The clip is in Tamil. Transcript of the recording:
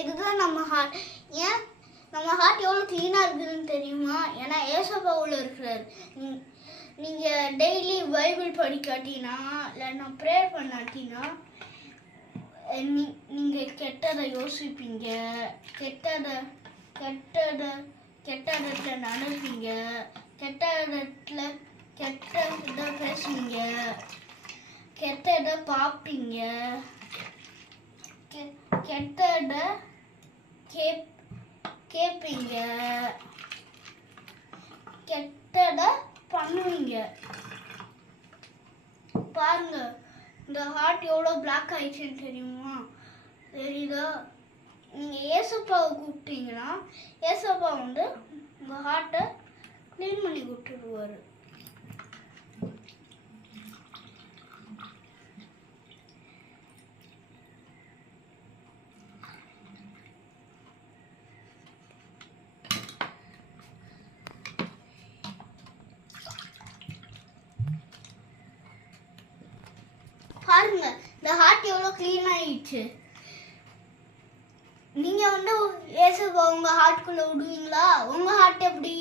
இதுதான் நம்ம ஹார்ட். ஏன் நம்ம ஹார்ட் எவ்வளோ க்ளீனாக இருக்குதுன்னு தெரியுமா? ஏன்னா ஏசப்பாவுல இருக்கிறார். நீங்கள் டெய்லி பைபிள் படிக்காட்டினா இல்லைன்னா ப்ரேயர் பண்ணாட்டினா நீங்கள் கெட்டதை யோசிப்பீங்க, கெட்டதை நடப்பீங்க, கெட்டதை பேசுவீங்க, கெட்டதை பார்ப்பீங்க, கெட்டதை கேட்பீங்க, கெட்டதை பண்ணுவீங்க. பாருங்க, இந்த ஹார்ட் எவ்வளோ பிளாக் ஆயிடுச்சுன்னு தெரியுமா? தெரியுதா? நீங்கள் ஏசப்பாவை கூப்பிட்டீங்கன்னா ஏசப்பா உங்கள் ஹார்ட்டை க்ளீன் பண்ணி கொடுத்துடுவார். பாருங்க, இந்த ஹார்ட் எவ்வளோ க்ளீன் ஆயிடுச்சு. நீங்க ஏசப்பா உங்க ஹார்ட்குள்ள விடுவீங்களா? உங்க ஹார்ட் எப்படி?